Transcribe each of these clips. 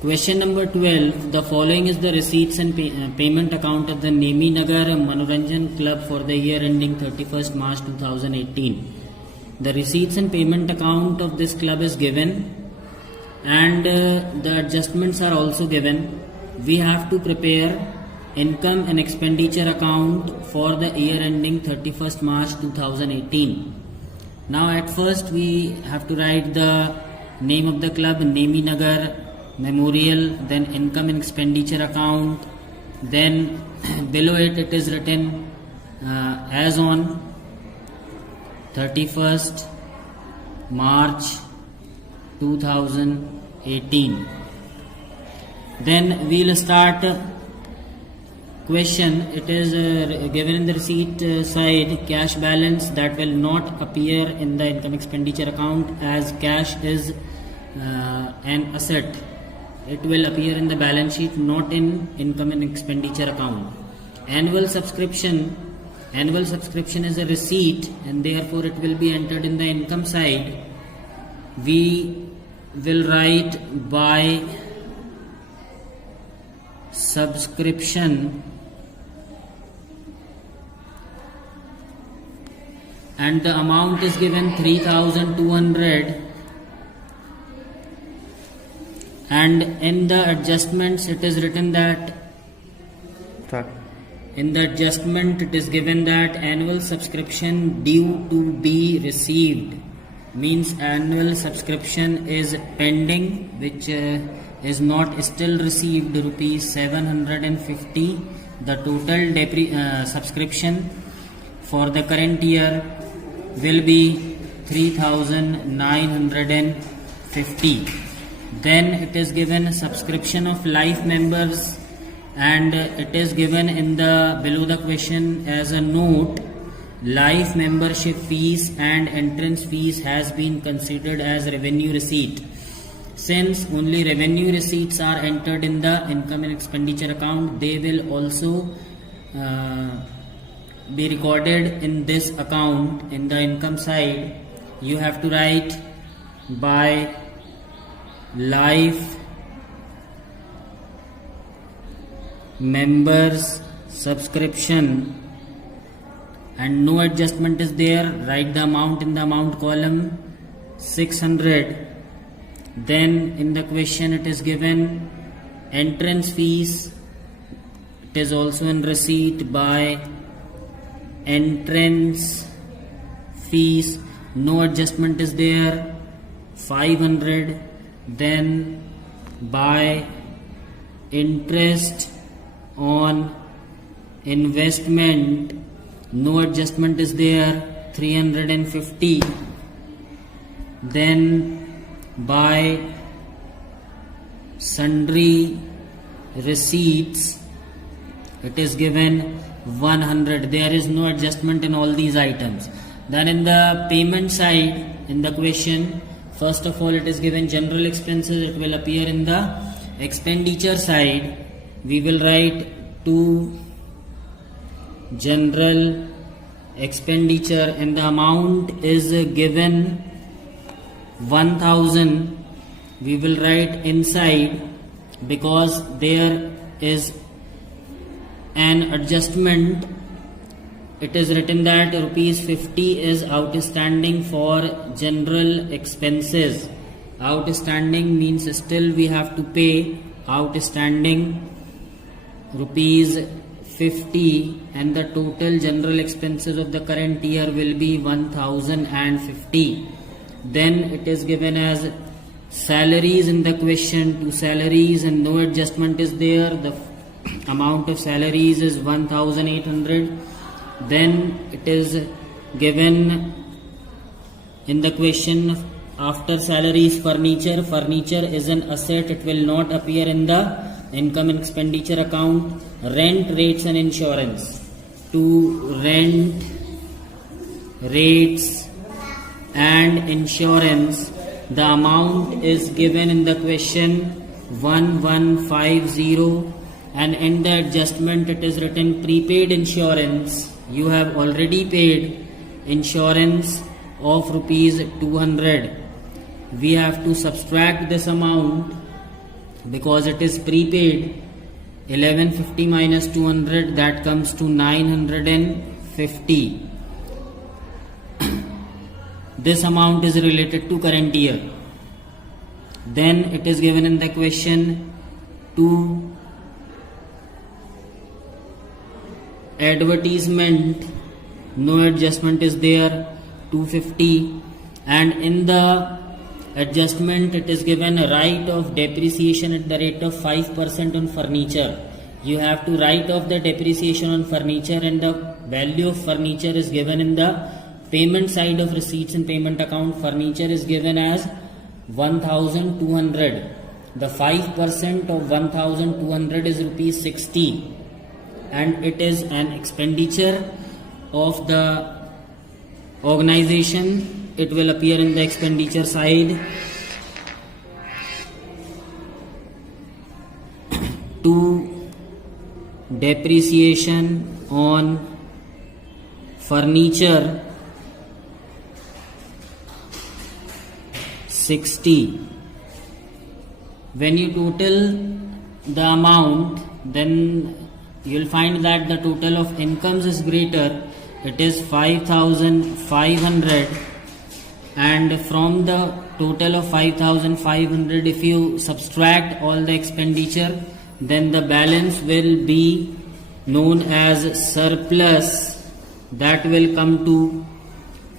Question number 12. The following is the receipts and payment account of the Nemi Nagar Manoranjan Club for the year ending 31st March 2018. The receipts and payment account of this club is given, and the adjustments are also given. We have to prepare income and expenditure account for the year ending 31st March 2018. Now at first we have to write the name of the club, Nemi Nagar Memorial, then income and expenditure account, then below it is written as on 31st March 2018. Then we'll start question. It is given in the receipt side, cash balance that will not appear in the income expenditure account as cash is an asset. It will appear in the balance sheet, not in income and expenditure account. Annual subscription is a receipt, and therefore it will be entered in the income side. We will write by subscription, and the amount is given 3,200, and in the adjustments it is written that in the adjustment it is given that annual subscription due to be received, means annual subscription is pending, which is not still received, rupees 750. The total subscription for the current year will be 3,950. Then it is given subscription of life members, and it is given in the below the question as a note. Life membership fees and entrance fees has been considered as revenue receipt. Since only revenue receipts are entered in the income and expenditure account, they will also be recorded in this account. In the income side, you have to write by life members subscription, and no adjustment is there. Write the amount in the amount column, 600. Then in the question it is given entrance fees. It is also in receipt by entrance fees. No adjustment is there, 500. Then by interest on investment, no adjustment is there, 350. Then by sundry receipts, it is given 100. There is no adjustment in all these items. Then in the payment side, in the question, first of all it is given general expenses. It will appear in the expenditure side. We will write to general expenditure, and the amount is given 1,000. We will write inside because there is an adjustment. It is written that rupees 50 is outstanding for general expenses. Outstanding means still we have to pay. Outstanding rupees 50, and the total general expenses of the current year will be 1,050. Then it is given as salaries in the question, to salaries, and no adjustment is there. The amount of salaries is 1,800. Then it is given in the question after salaries furniture. Furniture is an asset. It will not appear in the income and expenditure account. Rent, rates and insurance. To rent, rates and insurance, the amount is given in the question 1150, and in the adjustment it is written prepaid insurance. You have already paid insurance of rupees 200. We have to subtract this amount because it is prepaid. 1150 minus 200, that comes to 950. This amount is related to current year. Then it is given in the question to advertisement, no adjustment is there, 250, and in the adjustment it is given a right of depreciation at the rate of 5% on furniture. You have to write off the depreciation on furniture, and the value of furniture is given in the payment side of receipts and payment account. Furniture is given as 1200. The 5% of 1200 is rupees 60, and it is an expenditure of the organization. It will appear in the expenditure side. To depreciation on furniture 60. When you total the amount, then you will find that the total of incomes is greater. It is 5,500, and from the total of 5,500, if you subtract all the expenditure, then the balance will be known as surplus. That will come to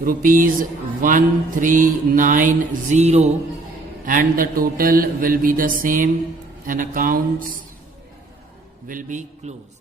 rupees 1390, and the total will be the same, and accounts will be closed.